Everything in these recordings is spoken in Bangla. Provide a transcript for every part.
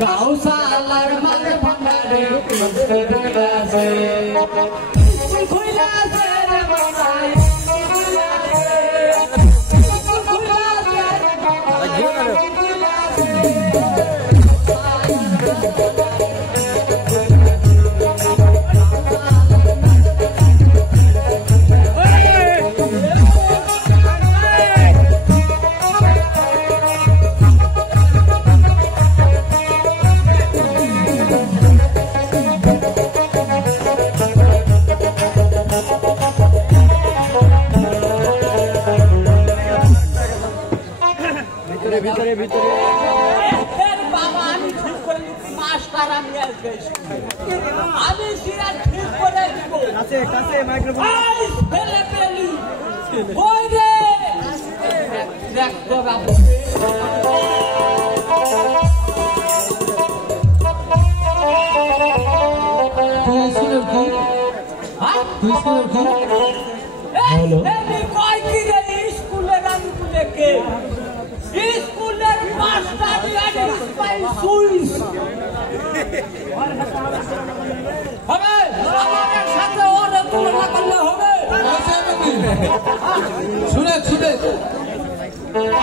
কাউসালার মাঝে ভান্ডারে আছে খুইলা আছে রে বাবাই খুইলা আছে রে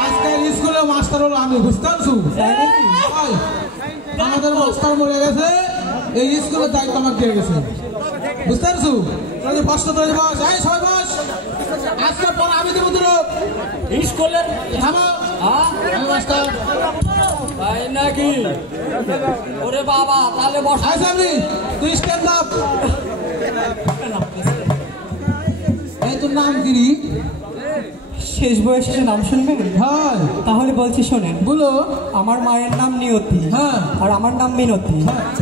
আজকের স্কুলে মাস্টার হলো আমি বুঝতে পারছো আমাদের মাস্টার মরে গেছে এই স্কুলের দায়িত্ব আমাকে দিয়ে গেছে বুঝতে পারছো কষ্ট তৈরি বস এই সবাই বস আজকে পর আমি দেবো তোর স্কুলের থামো মাস্টার তাই নাকি ওরে বাবা তাহলে বসাই আমি তুই স্ট্যান্ড আপ এই তোর নাম কি শেষ বয়সে নাম শুনবেন হ্যাঁ তাহলে বলছি শোনেন বলো আমার মায়ের নাম নিয়তি হ্যাঁ আর আমার নাম মিনতি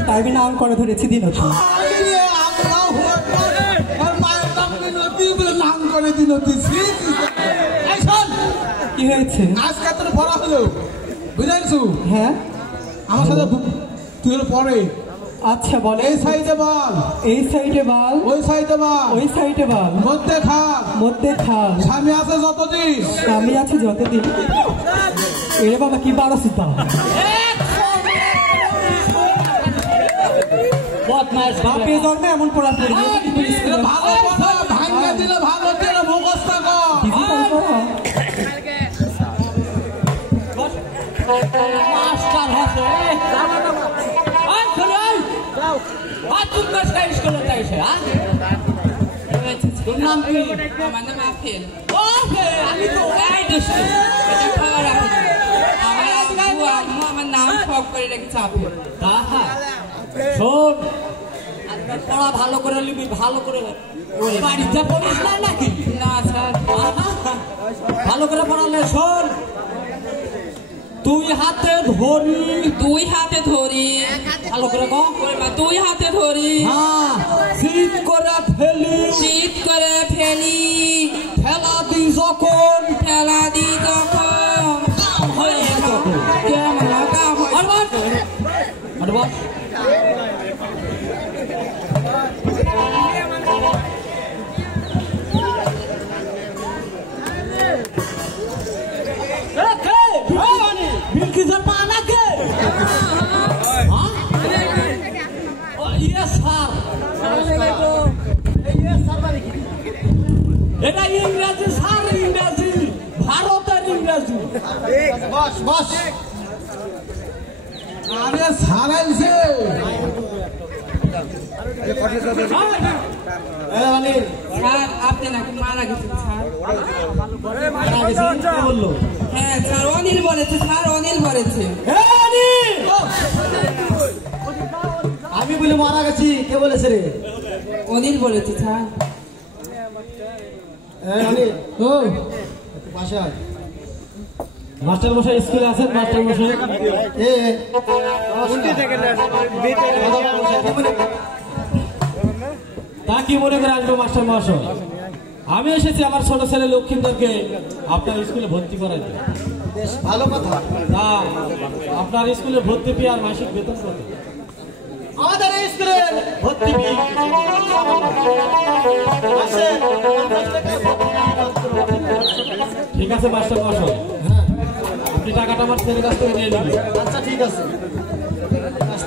তাই আমি নাম করে ধরেছি দিনতি কি হয়েছে আজকে তোর পড়া হলো বুঝাইছো হ্যাঁ আমার সাথে তুই পরে আচ্ছা বল এই সাইডে বল এই সাইডে বল ওই সাইডে বল ওই সাইডে বল মধ্যে খাল মধ্যে খাল স্বামী আছে যতদিন স্বামী আছে যতদিন এরে বাবা কি বারো সুতা বাপে জন্মে এমন পড়া পড়ি ভালো পড়া ভাঙা দিলে ভালো দিল মুখস্থ মাস্টার হচ্ছে তোর নাম কি আমার নাম আফেল আমি তো এটা খাওয়ার আমার নাম সব করে রেখেছে আফেল শোন পড়া ভালো করে নিবি ভালো করে বাড়িতে পড়িস না নাকি না স্যার ভালো করে পড়ালে শোন দুই হাতে ধরি ভালো করে কম দুই হাতে ধরি হ্যাঁ শীত করে ফেলি ফেলা দি যখন কাম হয়ে যখন কেমন কাম আর বস এটা ইংরেজি স্যার ইংরেজি ভারতের ইংরেজি বস বস আরে সারাইছে স্যার আপনি নাকি মারা গেছেন স্যার বললো হ্যাঁ স্যার অনিল বলেছে আমি বলে মারা গেছি কে বলেছে রে অনিল বলেছে স্যার মাস্টার মশাই স্কুলে আছেন মাস্টার মশাই তা কি মনে করে আসবো মাস্টার মশাই আমি এসেছি আমার ছোট ছেলে লক্ষ্মীন্দরকে আপনার স্কুলে ভর্তি করাইতে বেশ ভালো কথা তা আপনার স্কুলে ভর্তি ফি আর মাসিক বেতন কত আমাদের এই স্কুলে ভর্তি ফি ঠিক আছে মাস্টার মশাই আপনি টাকাটা আমার ছেলের কাছ থেকে নিয়ে নেবেন আচ্ছা ঠিক আছে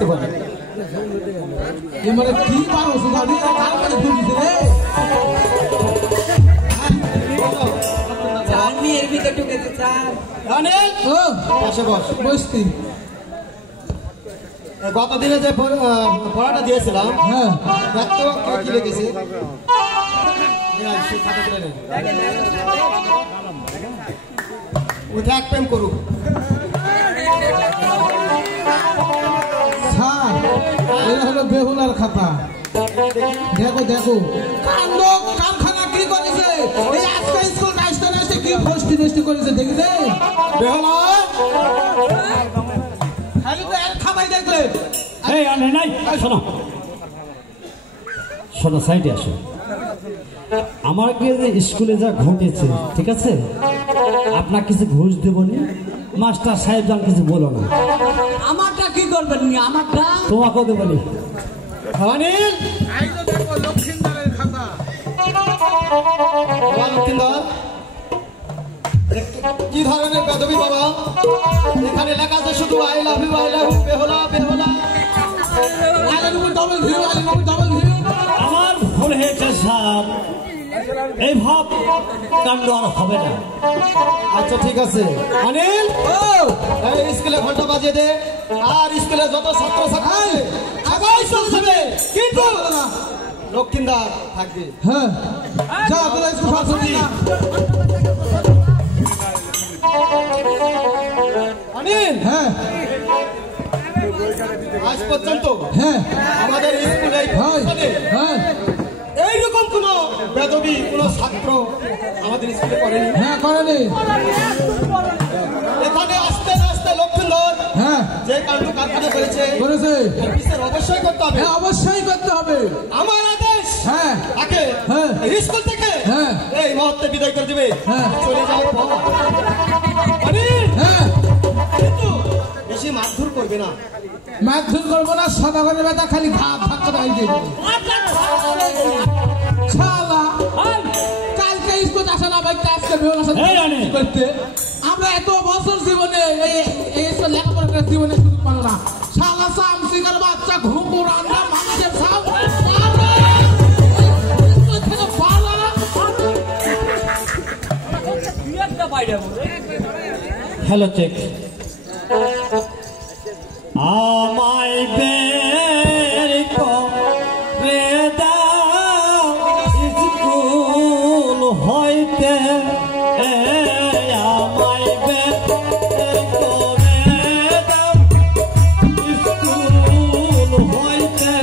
করতে পারে এবারে কি পারো সুগাড়ি কার কাছে ভুল দিছে রে চার মেয়ের ভিতরে ঢুকেছে চার অনিল ও বসে বস বসতি গতদিনে যে পড়াটা দিয়েছিলাম হ্যাঁ দেখতো কি লিখেছে উঠে এক প্রেম করুক স্যার এটা হলো বেহুলার খাতা দেখো দেখো কাণ্ড কারখানা কি করেছে এই আজকে স্কুল নাচতে নাচতে কি ফষ্টি নষ্টি করেছে দেখলে বেহুলা খালি তো এর খাতাই দেখলে এই আনে নাই শোনো শোনো সাইডে আসো আমার কি স্কুলে যা ঘটেছে ঠিক আছে আপনার কিছু ঘুষ দেবো নি মাস্টার সাহেব যান কিছু বলো না আমারটা কি করবেন নি আমারটা তোমাকেও দেবো নি অনিল এই তো দেখো লক্ষ্মীন্দরের খাতা লক্ষ্মীন্দর কি ধরনের বেদবি বাবা এখানে লেখা আছে শুধু I love you Behula Behula আইলের উপর ডবল ভিউ আইলের উপর ডবল ভিউ আমার ভুল হয়েছে স্যার এই ভাব কাণ্ড আর হবে না আচ্ছা ঠিক আছে অনিল ও এই স্কুলে ঘন্টা বাজিয়ে দে আর স্কুলে যত ছাত্র ছাত্রী সবাই চলছে কিন্তু লক্ষ্মীন্দর থাকবে হ্যাঁ যা তোরা স্কুল ফাঁসি অনিল হ্যাঁ আজ পর্যন্ত হ্যাঁ আমাদের স্কুলে ভাই হ্যাঁ এইরকম কোন বেদবি কোন ছাত্র আমাদের স্কুলে পড়েনি হ্যাঁ করেনি এখানে আস্তে আস্তে লক্ষ্মীন্দর হ্যাঁ যে কাণ্ড কারখানা করেছে করেছে এর বিচার অবশ্যই করতে হবে হ্যাঁ অবশ্যই করতে হবে আমার আদেশ হ্যাঁ তাকে হ্যাঁ। এই স্কুল থেকে হ্যাঁ। এই মুহূর্তে বিদায় করে দিবে হ্যাঁ। চলে যাওয়ার পর অনিল, হ্যাঁ কিন্তু বেশি মারধর করবে না মারধর করবো না সাদা করে বেটা খালি ঘাত ধাক্কা দাঁড়াই দেবো শালা কালকে স্কুল আসা না ভাই আজকে বেরোনো এই রানী। করতে আমরা এত বছর জীবনে এই লেখাপড়া করে জীবনে সুযোগ পাবো না শালা চামচিকার বাচ্চা ঘুমপুর আমরা মানুষের সাপ হ্যালো চেক আমায় বের করে দাও স্কুল হইতে আমায় বের করে দাও স্কুল হইতে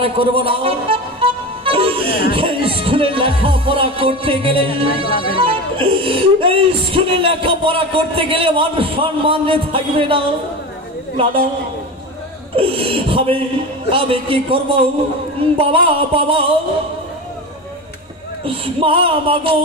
লেখাপড়া করব না। এই স্কুলে লেখাপড়া করতে গেলে মান সম্মান থাকবে না। দাদা আমি কি করব? বাবা বাবা, মা মাগো,